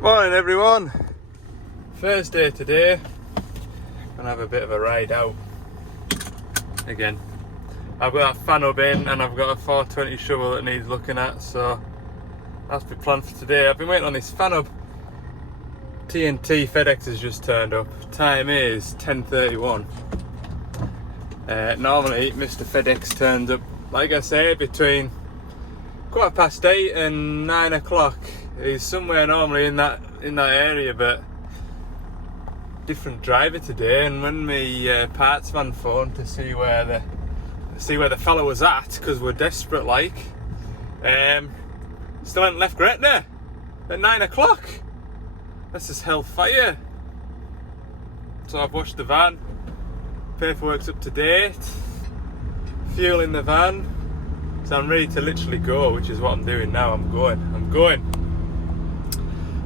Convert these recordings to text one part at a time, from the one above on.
Morning everyone, Thursday today. Gonna have a bit of a ride out again. I've got a fan hub in and I've got a 420 shovel that needs looking at, so that's the plan for today. I've been waiting on this fan hub. TNT FedEx has just turned up. Time is 10:31. Normally Mr. FedEx turns up, like I say, between 8:15 and 9 o'clock. He's somewhere normally in that area, but different driver today. And when my parts van phoned to see where the fella was at, because we're desperate like, still hadn't left Gretna at 9 o'clock. That's just hellfire. So I've washed the van, paperwork's up to date, fuel in the van, so I'm ready to literally go, which is what I'm doing now. I'm going.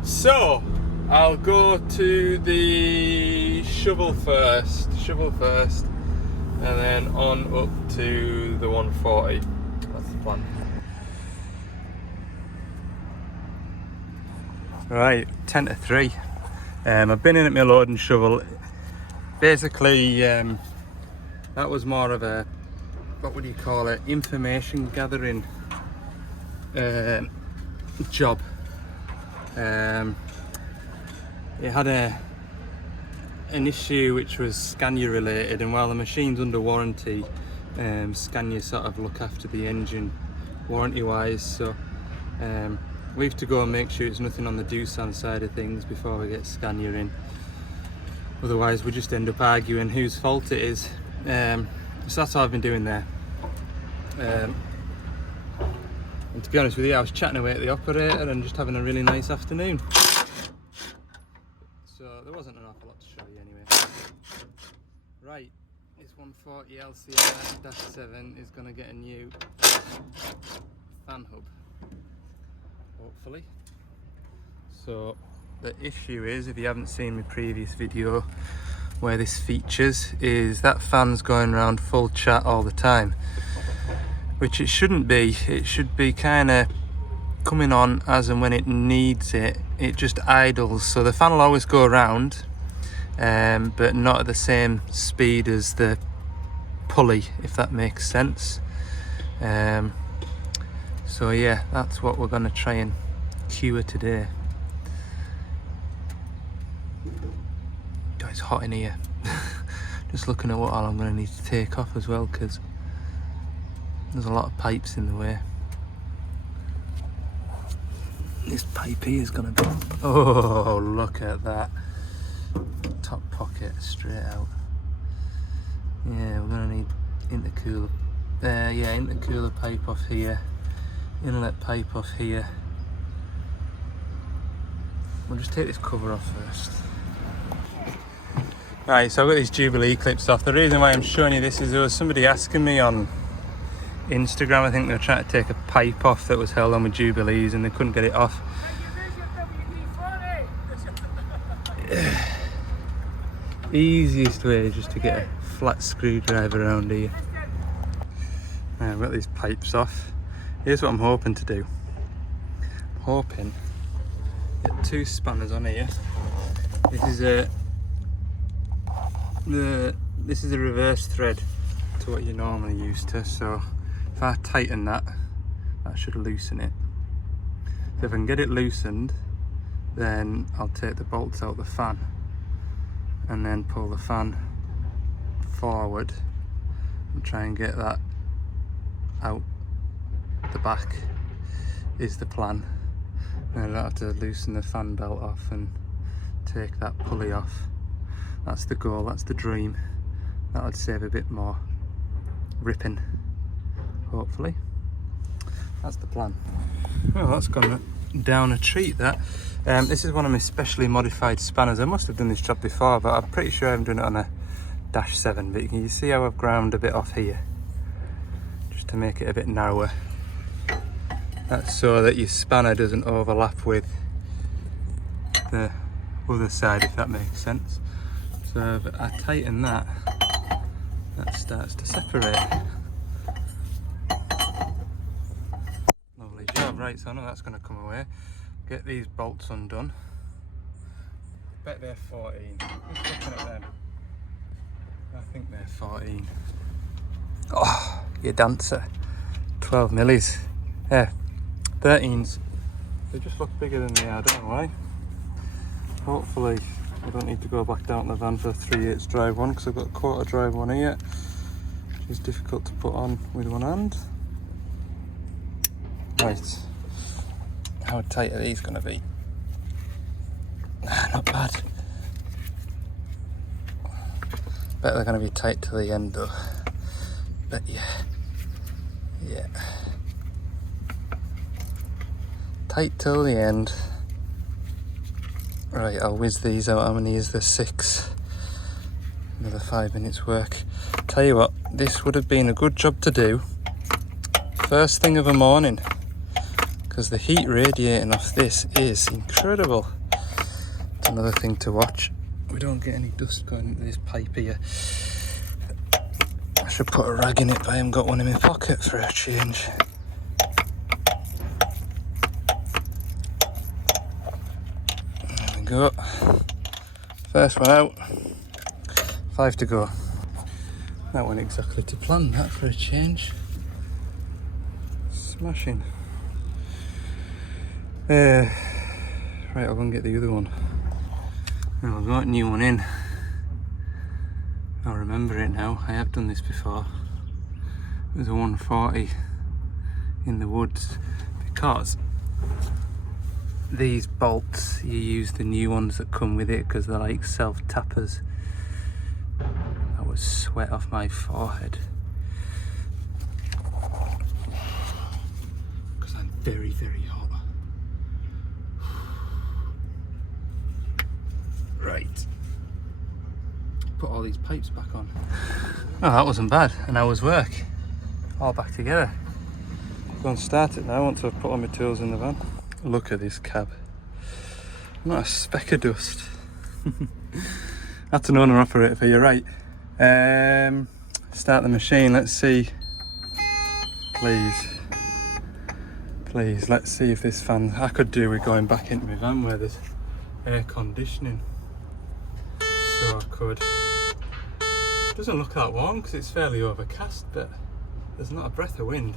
So I'll go to the shovel first, and then on up to the 140. That's the plan. Right, 10 to 3. I've been in at my loading shovel. Basically, that was more of a, what would you call it, information gathering job. It had an issue which was Scania related, and while the machine's under warranty, Scania sort of look after the engine warranty wise, so we have to go and make sure it's nothing on the Doosan side of things before we get Scania in. Otherwise we just end up arguing whose fault it is. So that's all I've been doing there. And to be honest with you, I was chatting away at the operator and just having a really nice afternoon. So there wasn't an awful lot to show you anyway. Right, this 140 LCR-7 is going to get a new fan hub, hopefully. So the issue is, if you haven't seen my previous video where this features, is that fan's going around full chat all the time, which it shouldn't be. It should be kind of coming on as and when it needs it. It just idles, so the fan will always go around, but not at the same speed as the pulley, if that makes sense. So yeah, that's what we're going to try and cure today. God, it's hot in here. Just looking at what all I'm going to need to take off as well, because there's a lot of pipes in the way. This pipe here is going to be... Oh, look at that. Top pocket straight out. Yeah, we're going to need intercooler. Intercooler pipe off here. Inlet pipe off here. We'll just take this cover off first. Right, so I've got these Jubilee clips off. The reason why I'm showing you this is there was somebody asking me on Instagram, I think they were trying to take a pipe off that was held on with Jubilees and they couldn't get it off. Easiest way is just to get a flat screwdriver around here. Right, I've got these pipes off. Here's what I'm hoping to do. I'm hoping to get 2 spanners on here. This is a reverse thread to what you're normally used to, so if I tighten that should loosen it. So if I can get it loosened, then I'll take the bolts out the fan and then pull the fan forward and try and get that out the back is the plan. And I don't have to loosen the fan belt off and take that pulley off. That's the goal, that's the dream. That would save a bit more ripping, hopefully. That's the plan. Well, that's gone down a treat, that. This is one of my specially modified spanners. I must have done this job before, but I'm pretty sure I haven't done it on a -7. But you see how I've ground a bit off here, just to make it a bit narrower. That's so that your spanner doesn't overlap with the other side, if that makes sense. So if I tighten that, that starts to separate. Lovely job. Right, so I know that's going to come away. Get these bolts undone. Bet they're 14. Just looking at them. I think they're 14. Oh, you dancer. 12 millis. Yeah, 13s. They just look bigger than they are, I don't know why. Hopefully I don't need to go back down to the van for a 3/8 drive one, because I've got a quarter drive one here, which is difficult to put on with one hand. Right, how tight are these going to be? Not bad. Bet they're going to be tight to the end though. But yeah. Tight till the end. Right, I'll whiz these out. How many is there? 6. Another 5 minutes work. Tell you what, this would have been a good job to do first thing of the morning, because the heat radiating off this is incredible. It's another thing to watch. We don't get any dust going into this pipe here. I should put a rag in it, but I haven't got one in my pocket for a change. There we go. First one out. 5 to go. That went exactly to plan, that, for a change. Smashing. Right, I'll go and get the other one. Now, I've got a new one in. I remember it now. I have done this before. It was a 140 in the woods, because these bolts, you use the new ones that come with it because they're like self-tappers. That was sweat off my forehead. Because I'm very, very hot. Right. Put all these pipes back on. Oh, that wasn't bad. An hour's work. All back together. Go and start it now once I've put all my tools in the van. Look at this cab. Not a speck of dust. That's an owner operator for you, right? Start the machine, let's see. Please, let's see if this fan, I could do with going back into my van where there's air conditioning. So I could. It doesn't look that warm because it's fairly overcast, but there's not a breath of wind.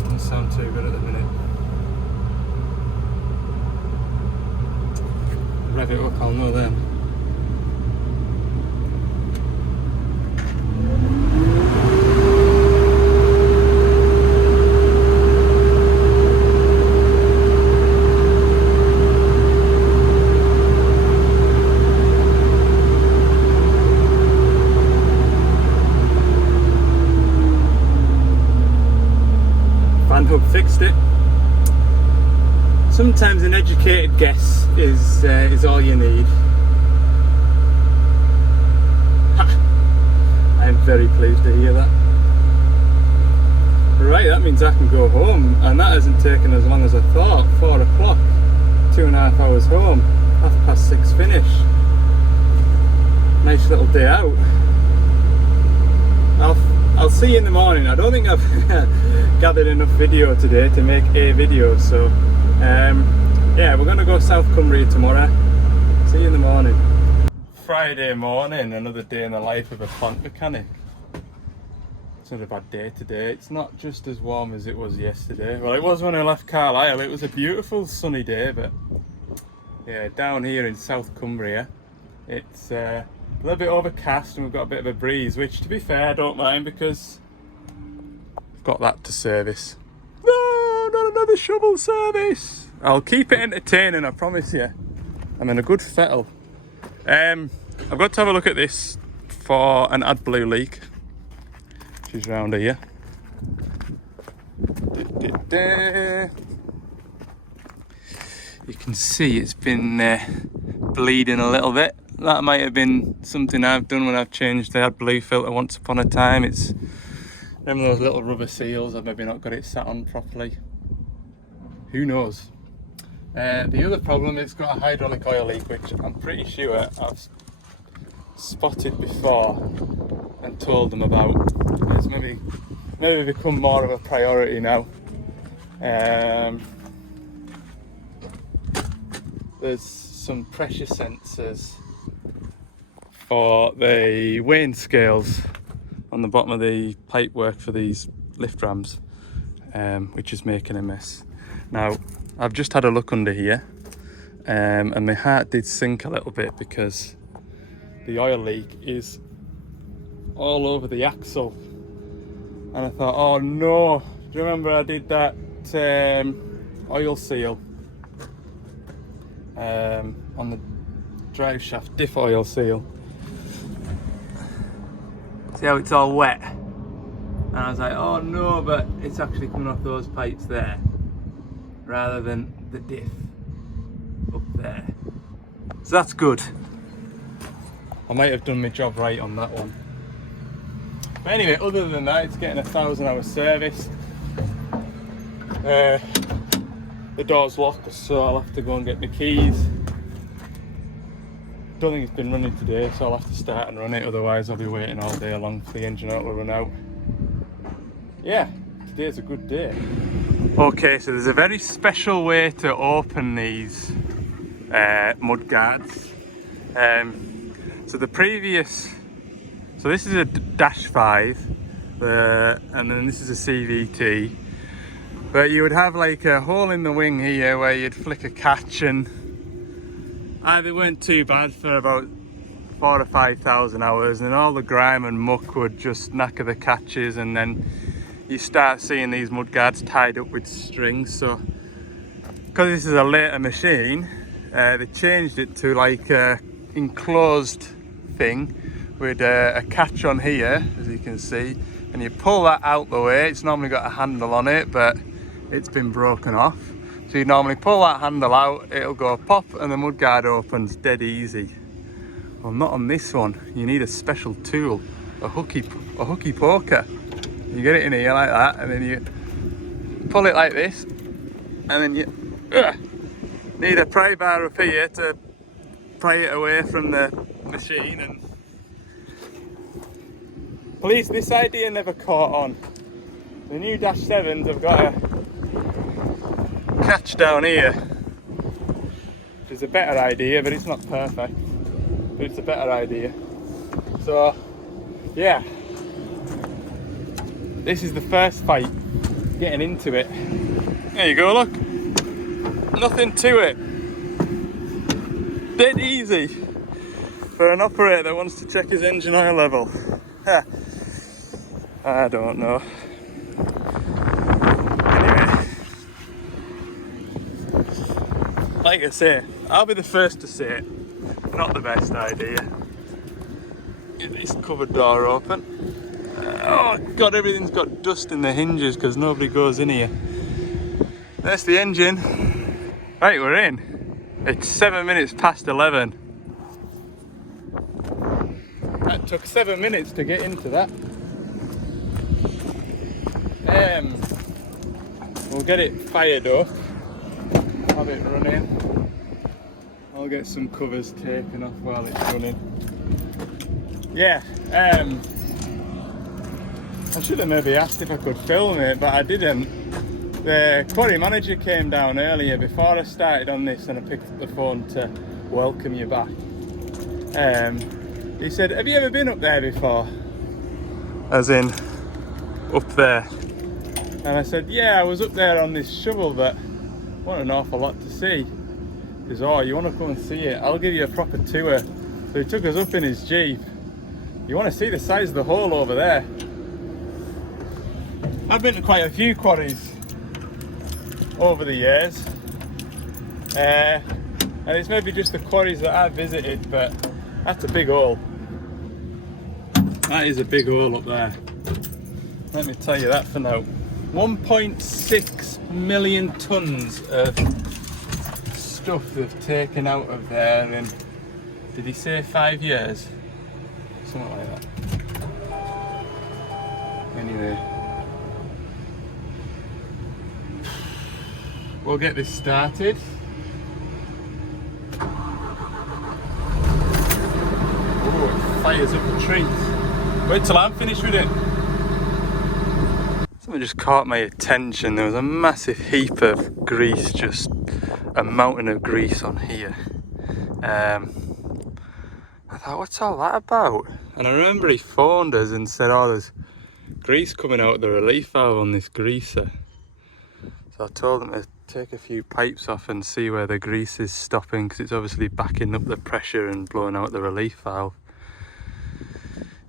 Doesn't sound too good at the minute. Rev it up, I'll know then. Fixed it. Sometimes an educated guess is all you need. I am very pleased to hear that. Right, that means I can go home, and that hasn't taken as long as I thought. 4 o'clock, 2.5 hours home, 6:30 finish. Nice little day out. I'll see you in the morning. I don't think I've gathered enough video today to make a video, so yeah, we're going to go South Cumbria tomorrow. See you in the morning. Friday morning, another day in the life of a plant mechanic. It's not a bad day today. It's not just as warm as it was yesterday. Well, it was when I left Carlisle. It was a beautiful sunny day, but yeah, down here in South Cumbria, it's a little bit overcast and we've got a bit of a breeze, which to be fair I don't mind because I've got that to service. No, not another shovel service. I'll keep it entertaining, I promise you. I'm in a good fettle. I've got to have a look at this for an AdBlue leak, which is round here. You can see it's been bleeding a little bit. That might have been something I've done when I've changed the AdBlue filter once upon a time. It's remember those little rubber seals, I've maybe not got it sat on properly. Who knows? The other problem, it's got a hydraulic oil leak, which I'm pretty sure I've spotted before and told them about. There's maybe maybe become more of a priority now. There's some pressure sensors for the weighing scales on the bottom of the pipework for these lift rams, which is making a mess. Now, I've just had a look under here, and my heart did sink a little bit because the oil leak is all over the axle. And I thought, oh no, do you remember I did that oil seal on the drive shaft, diff oil seal? See how it's all wet? And I was like, oh no, but it's actually coming off those pipes there rather than the diff up there. So that's good. I might have done my job right on that one. But anyway, other than that, it's getting a 1,000-hour service. The door's locked, so I'll have to go and get my keys. Don't think it's been running today, so I'll have to start and run it, otherwise I'll be waiting all day long for the engine oil to run out. Yeah, today's a good day. Okay, so there's a very special way to open these mud guards. So this is a Dash 5, and then this is a CVT. But you would have like a hole in the wing here where you'd flick a catch, and they weren't too bad for about 4,000 or 5,000 hours, and then all the grime and muck would just knacker the catches, and then you start seeing these mud guards tied up with strings. So because this is a later machine, they changed it to like a enclosed thing with a catch on here, as you can see, and you pull that out the way. It's normally got a handle on it, but it's been broken off. So you normally pull that handle out, it'll go pop, and the mudguard opens dead easy. Well, not on this one. You need a special tool, a hooky poker. You get it in here like that, and then you pull it like this, and then you need a pry bar up here to pry it away from the machine. And police, this idea never caught on. The new Dash 7s have got a catch down here, which is a better idea, but it's not perfect, but it's a better idea. So yeah, this is the first fight, getting into it. There you go, look, nothing to it, dead easy for an operator that wants to check his engine oil level. I don't know. Anyway, like I say, I'll be the first to say it, not the best idea. Get this cupboard door open. Oh god, everything's got dust in the hinges because nobody goes in here. There's the engine. Right, we're in. It's 7 minutes past 11. That took 7 minutes to get into that. We'll get it fired up, have it running. I'll get some covers taken off while it's running. Yeah, I should have maybe asked if I could film it, but I didn't. The quarry manager came down earlier before I started on this, and I picked up the phone to welcome you back. He said, have you ever been up there before? As in, up there. And I said, yeah, I was up there on this shovel, but what an awful lot to see. He says, oh, you want to come and see it? I'll give you a proper tour. So he took us up in his Jeep. You want to see the size of the hole over there? I've been to quite a few quarries over the years. And it's maybe just the quarries that I've visited, but that's a big hole. That is a big hole up there. Let me tell you that for now. 1.6 million tons of stuff they've taken out of there in, did he say 5 years? Something like that. Anyway, we'll get this started. Oh, it fires up the trees. Wait till I'm finished with it. Something just caught my attention. There was a massive heap of grease, just a mountain of grease on here. I thought, what's all that about? And I remember he phoned us and said, oh, there's grease coming out of the relief valve on this greaser. So I told him to take a few pipes off and see where the grease is stopping, because it's obviously backing up the pressure and blowing out the relief valve.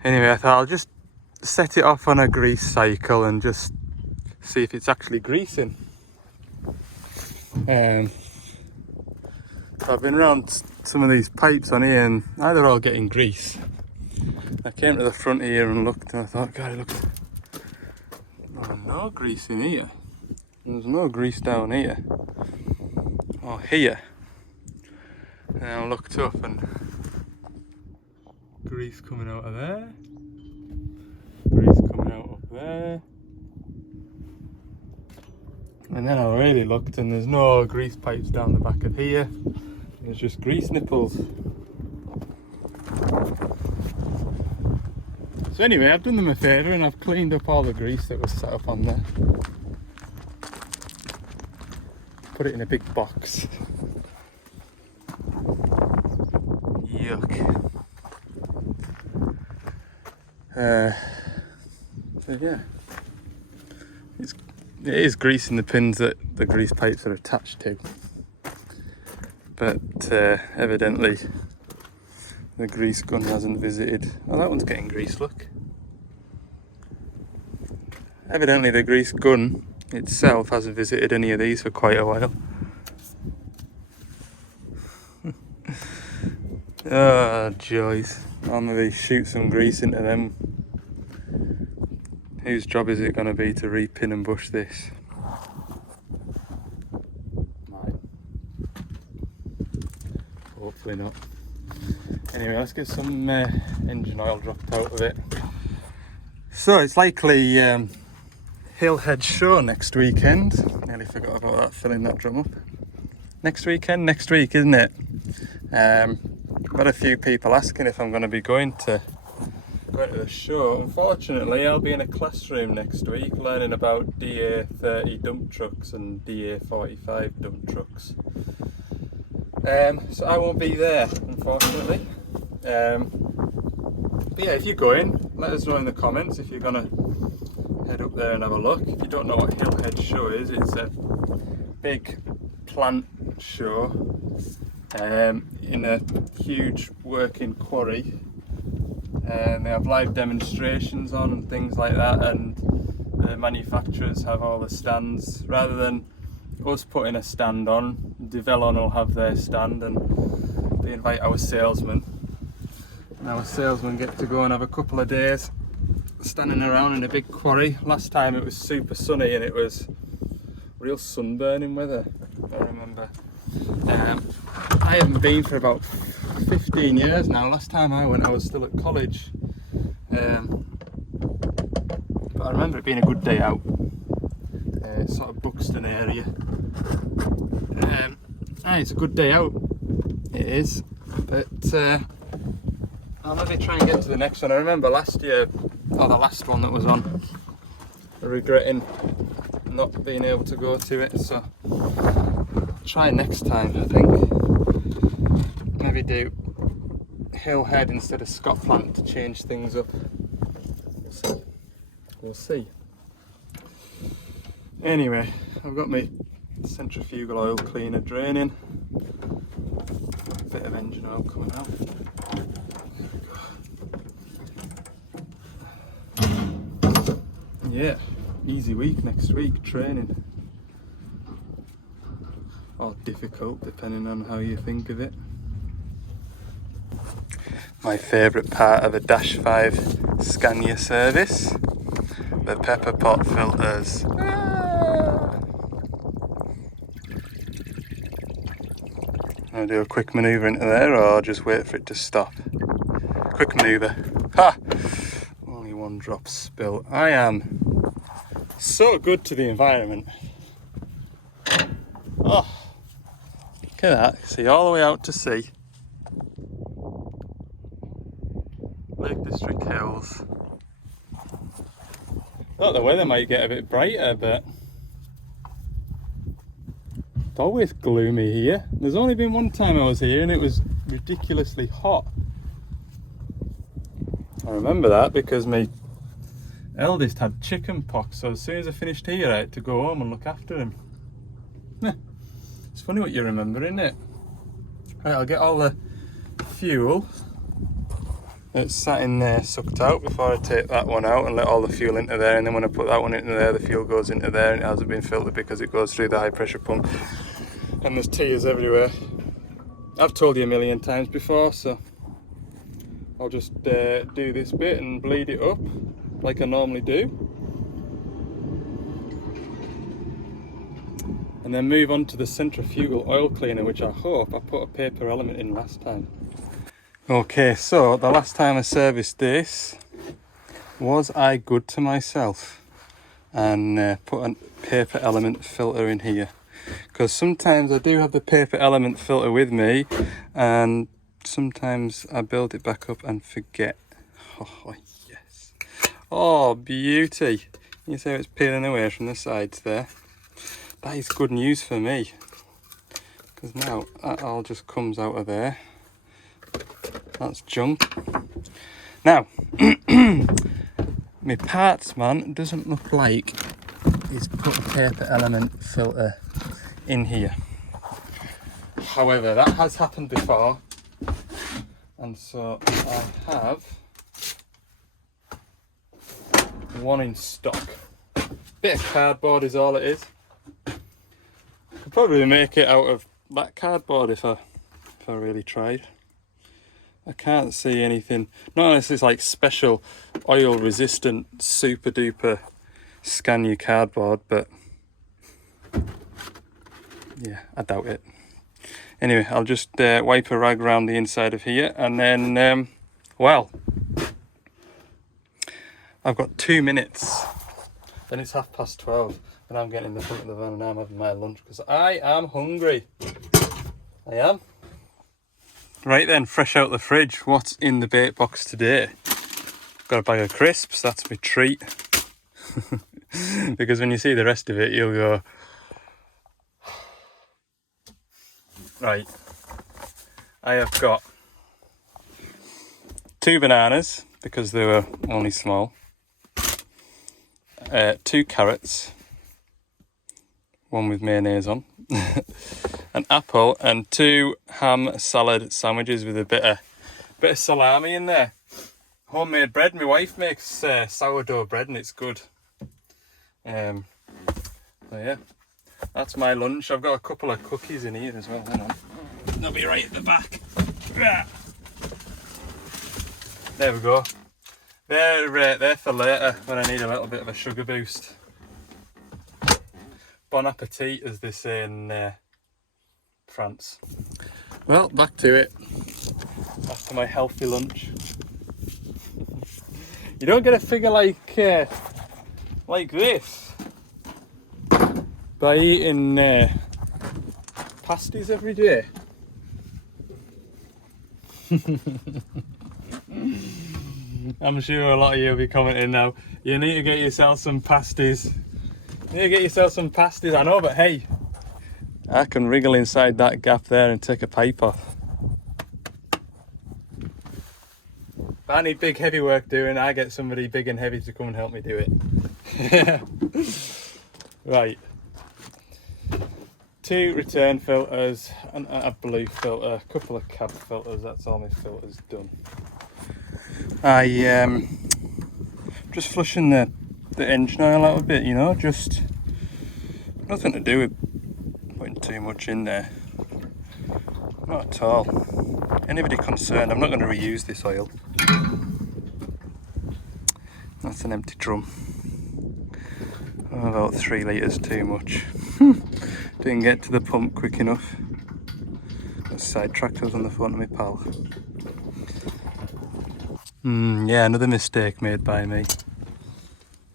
Anyway, I thought I'll just set it off on a grease cycle and just see if it's actually greasing. So I've been around some of these pipes on here and now they're all getting grease. I came to the front here and looked and I thought, God, look, no grease in here. There's no grease down here or here. And I looked up and grease coming out of there. Grease coming out up there. And then I really looked and there's no grease pipes down the back of here. There's just grease nipples. So anyway, I've done them a favour and I've cleaned up all the grease that was set up on there. Put it in a big box. Yuck. So yeah, it is greasing the pins that the grease pipes are attached to, but evidently the grease gun hasn't visited. Oh, that one's getting grease, look. Evidently the grease gun itself hasn't visited any of these for quite a while. Oh, joys. I'll maybe shoot some grease into them. Whose job is it going to be to repin and bush this? Mine. Hopefully not. Anyway, let's get some engine oil dropped out of it. So it's likely Hillhead Show next weekend. Nearly forgot about that, filling that drum up. Next week, isn't it? Got a few people asking if I'm going to be going to the show. Unfortunately, I'll be in a classroom next week learning about DA30 dump trucks and DA45 dump trucks. So I won't be there, unfortunately. But yeah, if you're going, let us know in the comments if you're going to head up there and have a look. If you don't know what Hillhead Show is, it's a big plant show in a huge working quarry. And they have live demonstrations on and things like that, and the manufacturers have all the stands. Rather than us putting a stand on, Devellon will have their stand and they invite our salesmen. And our salesmen get to go and have a couple of days standing around in a big quarry. Last time it was super sunny and it was real sunburning weather, I remember. I haven't been for about 15 years now. Last time I went I was still at college, but I remember it being a good day out. Sort of Buxton area. It's a good day out, it is, but I'll maybe try and get to the next one. I remember last year, or the last one that was on, regretting not being able to go to it, so I'll try next time. I think maybe do Hillhead instead of Scotland to change things up. We'll see. Anyway, I've got my centrifugal oil cleaner draining. A bit of engine oil coming out. Yeah, easy week next week, training. Or difficult, depending on how you think of it. My favourite part of a Dash 5 Scania service, the pepper pot filters. I'll do a quick manoeuvre into there or just wait for it to stop. Quick manoeuvre. Ha! Only one drop spill. I am so good to the environment. Oh, look at that. See all the way out to sea. Lake District Hills. Thought the weather might get a bit brighter, but it's always gloomy here. There's only been one time I was here and it was ridiculously hot. I remember that because my eldest had chicken pox, so as soon as I finished here I had to go home and look after him. It's funny what you remember, isn't it? Right, I'll get all the fuel that's sat in there sucked out before I take that one out and let all the fuel into there, and then when I put that one into there the fuel goes into there and it hasn't been filtered because it goes through the high pressure pump, and there's tears everywhere. I've told you a million times before, so I'll just do this bit and bleed it up like I normally do, and then move on to the centrifugal oil cleaner, which I hope I put a paper element in last time. Okay, so the last time I serviced this, was I good to myself and put a paper element filter in here? Because sometimes I do have the paper element filter with me and sometimes I build it back up and forget. Oh yes, oh beauty. You see how it's peeling away from the sides there? That is good news for me, because now that all just comes out of there. That's junk. Now, my parts man doesn't look like he's put a paper element filter in here. However, that has happened before, and so I have one in stock. Bit of cardboard is all it is. Could probably make it out of that cardboard if I really tried. I can't see anything, not unless it's like special oil resistant super duper Scania cardboard, but yeah, I doubt it. Anyway, I'll just wipe a rag around the inside of here, and then well, I've got 2 minutes, then it's 12:30 and I'm getting in the front of the van and I'm having my lunch because I am hungry. I am. Right then, fresh out the fridge, what's in the bait box today? Got a bag of crisps, that's my treat. Because when you see the rest of it, you'll go, right. I have got 2 bananas, because they were only small. 2 carrots, one with mayonnaise on. An apple and 2 ham salad sandwiches with a bit of salami in there. Homemade bread. My wife makes sourdough bread and it's good. So yeah, that's my lunch. I've got a couple of cookies in here as well. Hang on, they'll be right at the back. There we go. They're for later when I need a little bit of a sugar boost. Bon appetit, as they say in France. Well, back to it. Back to my healthy lunch. You don't get a figure like this by eating pasties every day. I'm sure a lot of you will be commenting now, you need to get yourself some pasties. You need to get yourself some pasties. I know, but hey, I can wriggle inside that gap there and take a pipe off. If I need big heavy work doing, I get somebody big and heavy to come and help me do it. Right. 2 return filters and a blue filter, a couple of cab filters, that's all my filters done. I just flushing the engine oil out a bit, you know, just nothing to do with putting too much in there, not at all. Anybody concerned, I'm not going to reuse this oil. That's an empty drum. About 3 litres too much. Didn't get to the pump quick enough. Got sidetracked. I was on the phone to my pal. Yeah, another mistake made by me.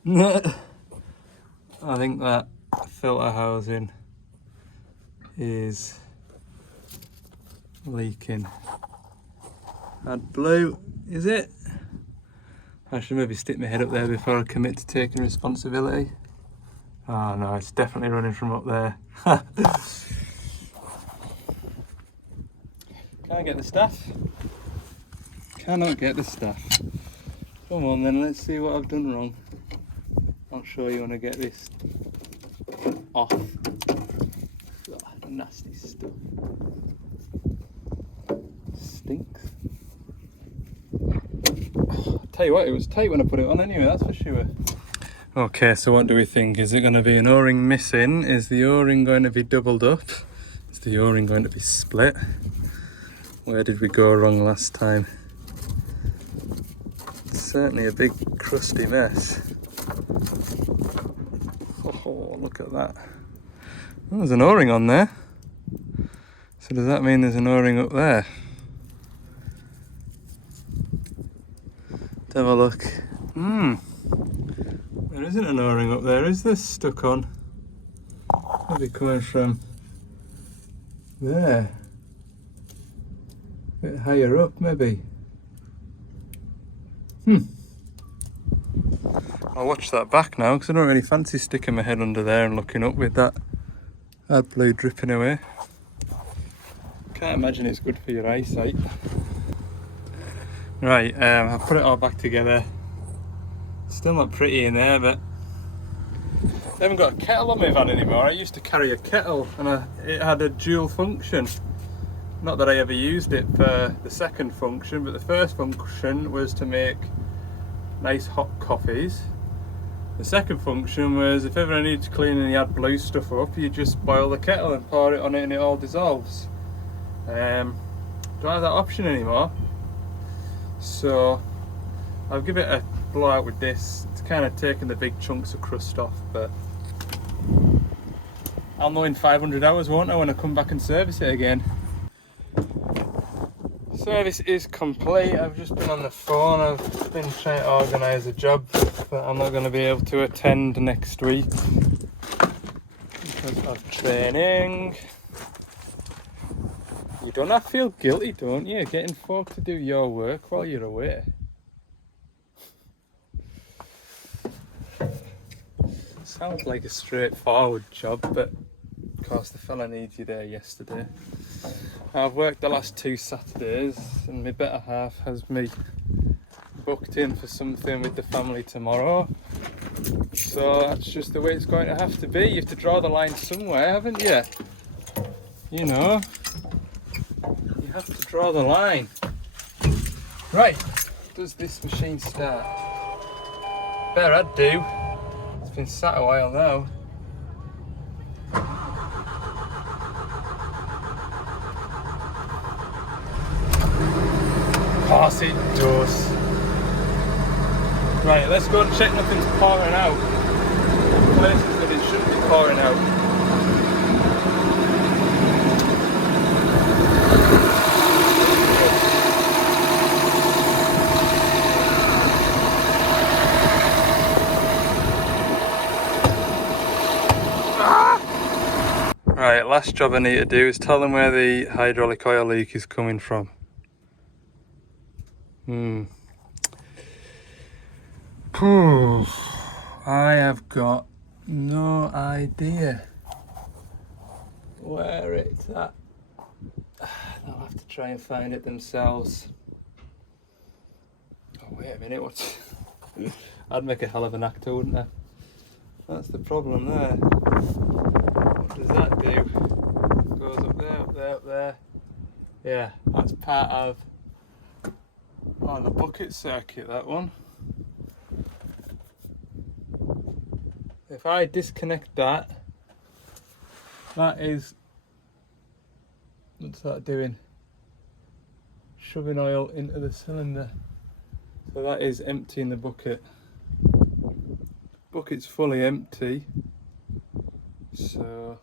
I think that filter housing is leaking. Add blue, is it? I should maybe stick my head up there before I commit to taking responsibility. Oh no, it's definitely running from up there. Can I get the staff? Cannot get the staff. Come on then, let's see what I've done wrong. Not sure you want to get this off. Oh, nasty stuff. Stinks. Oh, tell you what, it was tight when I put it on anyway, that's for sure. Okay, so what do we think? Is it going to be an O-ring missing? Is the O-ring going to be doubled up? Is the O-ring going to be split? Where did we go wrong last time? It's certainly a big crusty mess. Oh, look at that. Oh, there's an O-ring on there. So does that mean there's an O-ring up there? Let's have a look. There isn't an O-ring up there, is this stuck on? Maybe coming from there. A bit higher up, maybe. I'll watch that back now because I don't really fancy sticking my head under there and looking up with that AdBlue dripping away. Can't imagine it's good for your eyesight. Right, I've put it all back together. Still not pretty in there, but I haven't got a kettle on my van anymore. I used to carry a kettle and it had a dual function. Not that I ever used it for the second function, but the first function was to make nice hot coffees. The second function was if ever I needed to clean any AdBlue stuff up, you just boil the kettle and pour it on it and it all dissolves. Don't have that option anymore. So I'll give it a blow out with this. It's kind of taking the big chunks of crust off, but I'll know in 500 hours, won't I, when I come back and service it again. Service is complete. I've just been on the phone. I've been trying to organise a job that I'm not going to be able to attend next week because of training. You don't have to feel guilty, don't you, getting folk to do your work while you're away. Sounds like a straightforward job, but of course the fella needs you there yesterday. I've worked the last 2 Saturdays and my better half has me booked in for something with the family tomorrow. So that's just the way it's going to have to be. You have to draw the line somewhere, haven't you? You know, you have to draw the line. Right, does this machine start? Better I'd do. It's been sat a while now. Of course it does. Right, let's go and check nothing's pouring out. Places that it shouldn't be pouring out. Right, last job I need to do is tell them where the hydraulic oil leak is coming from. I have got no idea where it's at. They'll have to try and find it themselves. Oh, wait a minute, what's... I'd make a hell of an actor, wouldn't I? That's the problem there. What does that do? Goes up there, up there, up there. Yeah, that's part of the bucket circuit, that one. If I disconnect that, that is, what's that doing? Shoving oil into the cylinder. So that is emptying the bucket. Bucket's fully empty. So,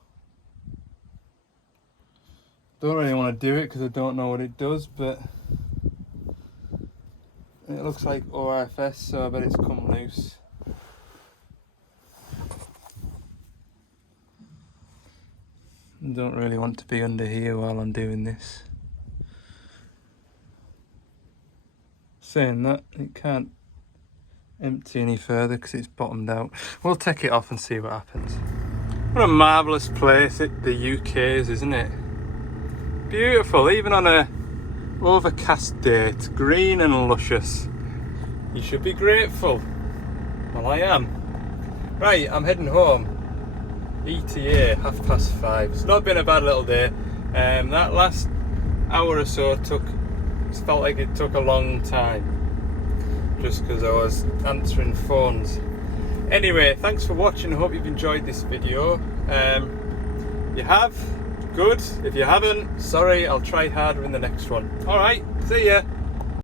don't really want to do it because I don't know what it does, but it looks like ORFS, so I bet it's come loose. Don't really want to be under here while I'm doing this. Saying that, it can't empty any further because it's bottomed out. We'll take it off and see what happens. What a marvellous place the UK is, isn't it? Beautiful, even on a overcast day. It's green and luscious. You should be grateful. Well, I am. Right, I'm heading home. ETA, 5:30. It's not been a bad little day. That last hour or so felt like it took a long time, just because I was answering phones. Anyway, thanks for watching. I hope you've enjoyed this video. You have? Good. If you haven't, sorry, I'll try harder in the next one. Alright, see ya.